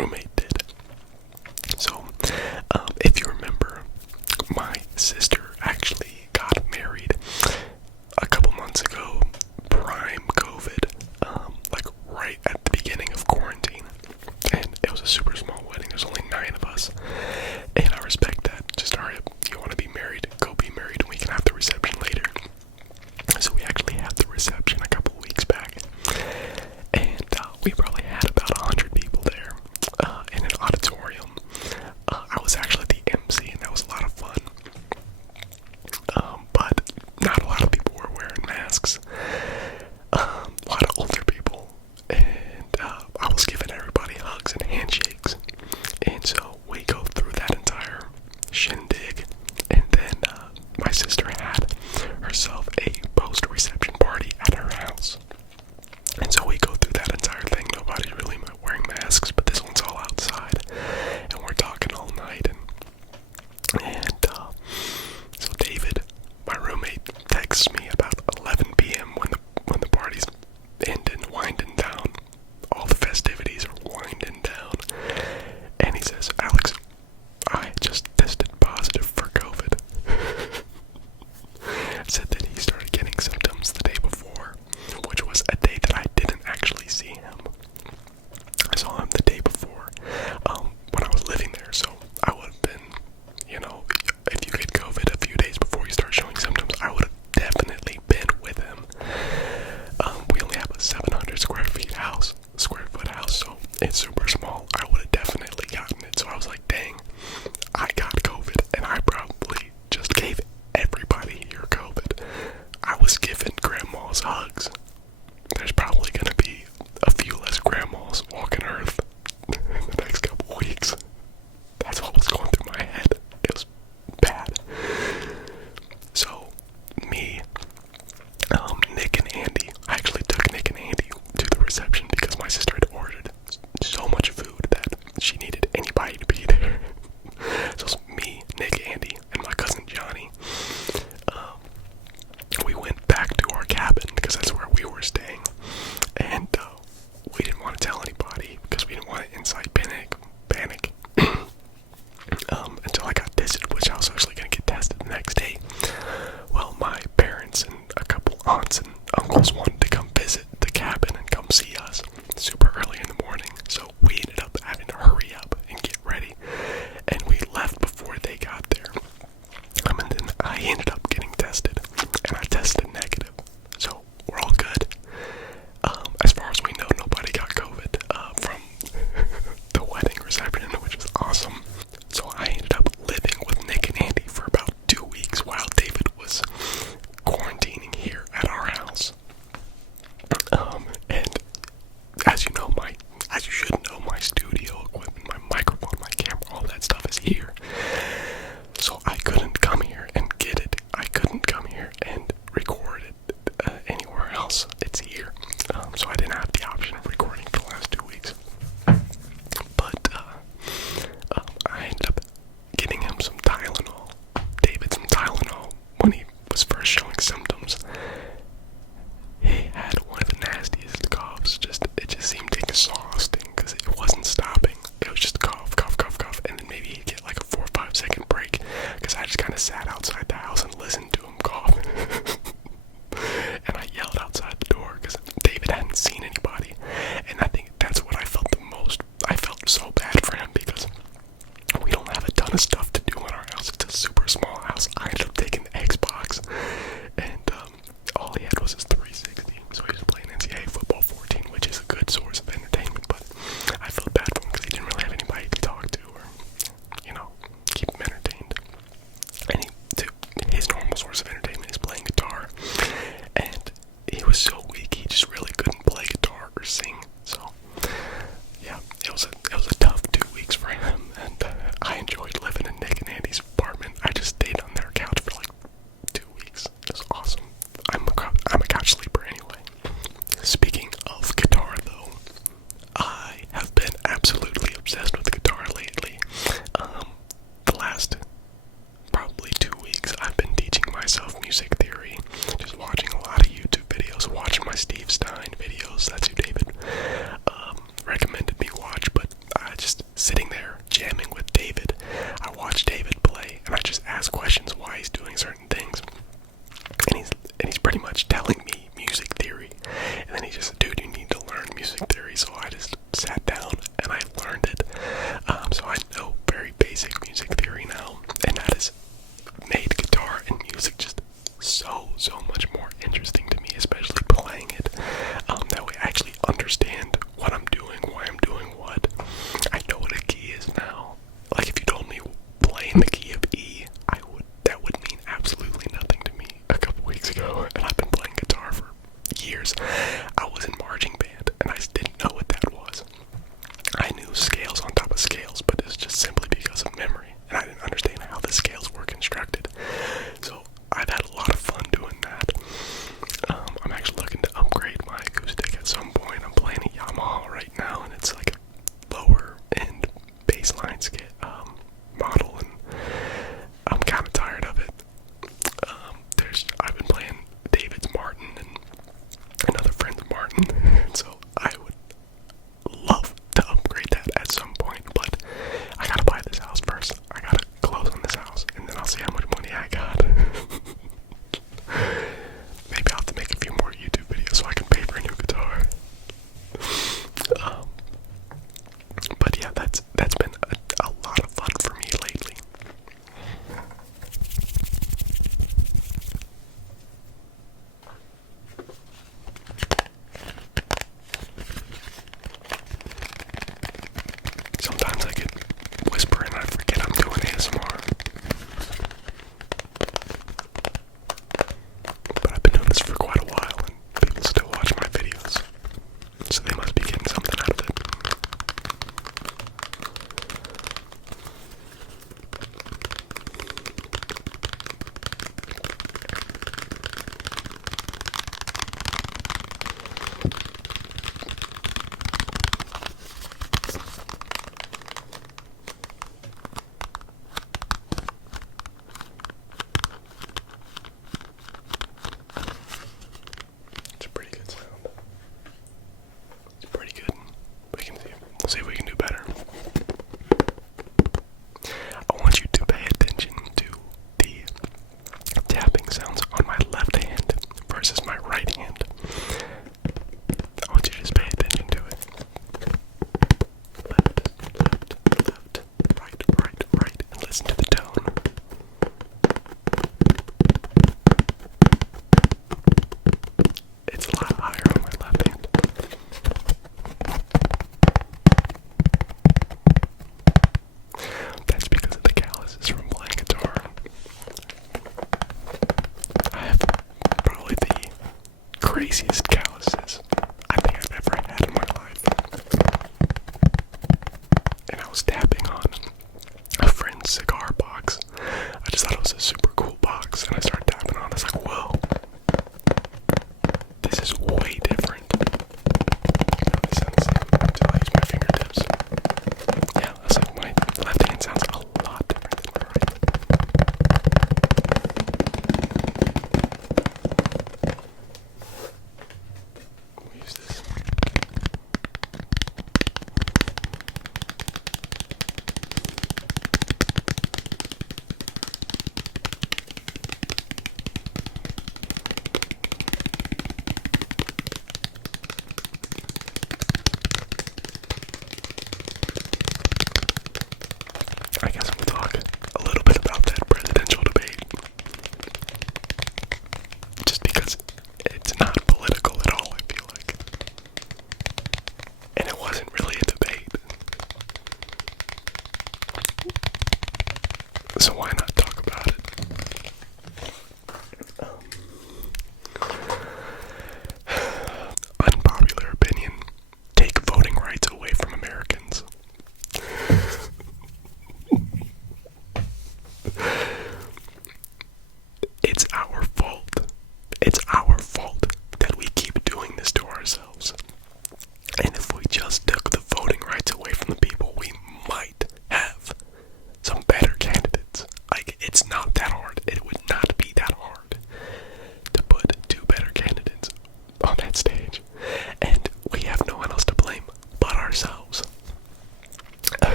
roommate did. So, if you remember, my sister actually got married a couple months ago, prime COVID, like right at the beginning of quarantine. And it was a super small wedding. There's only 9 of us. And I respect that. Just hurry up. You want to be married? Go be married and we can have the reception later. So we actually had the reception a couple weeks back. And we probably had about 100 people there in an auditorium. I was actually the MC and that was a lot of fun. But not a lot of people were wearing masks. A lot of older people. And I was giving everybody hugs and handshakes. And so we go through that entire shindig. And then my sister had herself a post-reception party at her house. And so we go through that entire thing. understand what I'm doing, why I'm doing what. I know what a key is now. Like, if you told me playing the key of E, that would mean absolutely nothing to me a couple weeks ago, and I've been playing guitar for years. I was in marching band, and I didn't know what that was. I knew scales on top of scales, but it's just simply because of memory, and I didn't understand how the scales were constructed. So I've had a lot of fun doing that. I'm actually looking to upgrade my acoustic at some point. I'm playing it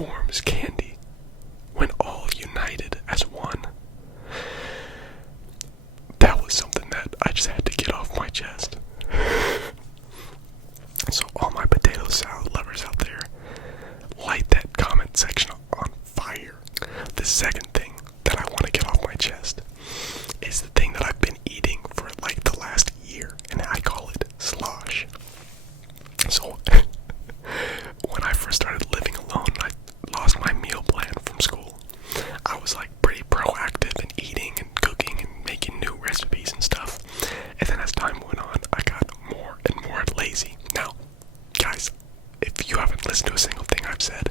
forms candy when all united as one. That was something that I just had to get off my chest. So all my potato salad lovers out there, light that comment section on fire. The second thing that I want to get off my chest is the thing that I've been eating for like the last year, and I call it slosh. So when I first started living alone, I lost my meal plan from school. I was like pretty proactive in eating and cooking and making new recipes and stuff. And then as time went on, I got more and more lazy. Now, guys, if you haven't listened to a single thing I've said,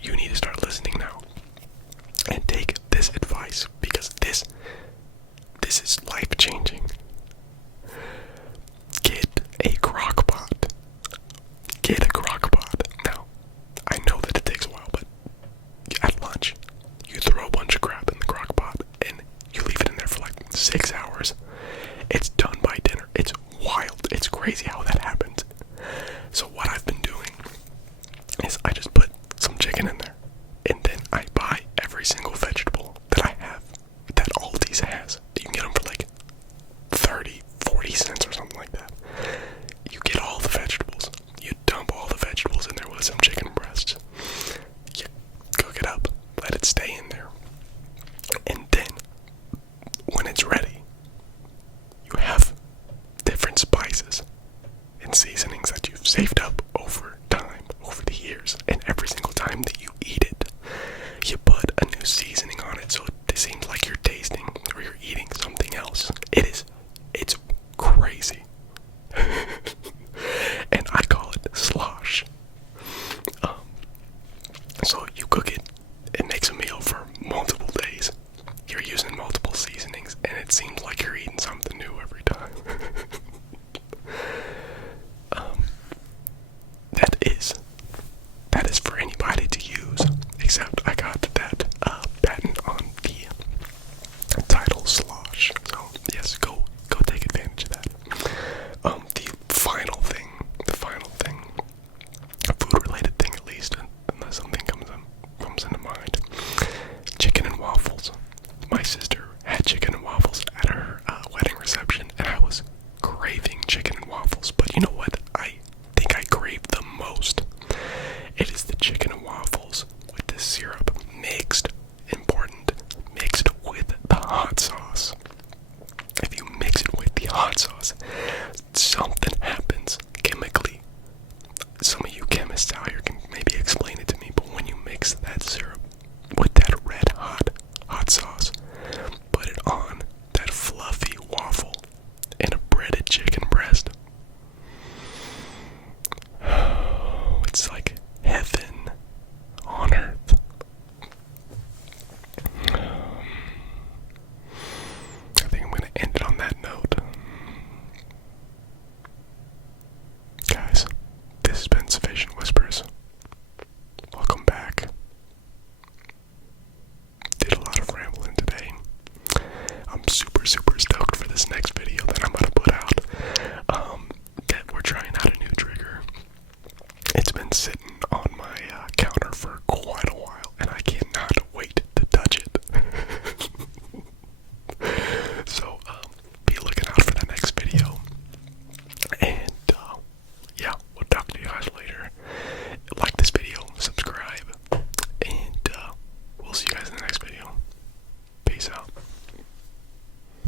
you need to start listening now. And take this advice, because this is life-changing. Get a crock pot. Get a crock pot. Now, I know that it takes a while, but at lunch, you throw a bunch of crap in the crock pot and you leave it in there for like 6 hours. It's done by dinner. It's wild. It's crazy how that happens. So what I've been doing is I just put some chicken in there, and then I buy every single vegetable that I have that Aldi's has. You can get them for like 30, 40 cents or something like that. You get all the vegetables. You dump all the vegetables in there with some chicken breasts. You cook it up. Let it stay in there. And then, when it's ready, you have different spices and seasonings that you've saved up over time, over the years. And every single time that you eat it, you put a new seasoning on it, so it seems like you're tasting or you're eating something else. It's crazy. And I call it slosh. So you cook it, it makes a meal for multiple days. You're using multiple seasonings, and it seems like you're eating something new every time. That is for anybody to use, except I got that patent on the title slosh. So yes, go take advantage of that. The final thing, a food-related thing at least, unless something comes into mind, chicken and waffles. My sister had chicken and waffles at her wedding reception, and I was craving chicken and waffles. But you know what? I think I craved the most. It is the chicken and waffles with the syrup mixed with the hot sauce. If you mix it with the hot sauce, something happens chemically. Some of you chemists out here can maybe explain it to me, but when you mix that syrup with that red hot sauce, put it on that fluffy waffle and a breaded chicken breast, it's like heaven on earth. I think I'm going to end it on that note. Guys, this has been Sufficient Whispers. Welcome back. Did a lot of rambling today. I'm super stoked for this next video that I'm going to put out. That we're trying out a new trigger. It's been sitting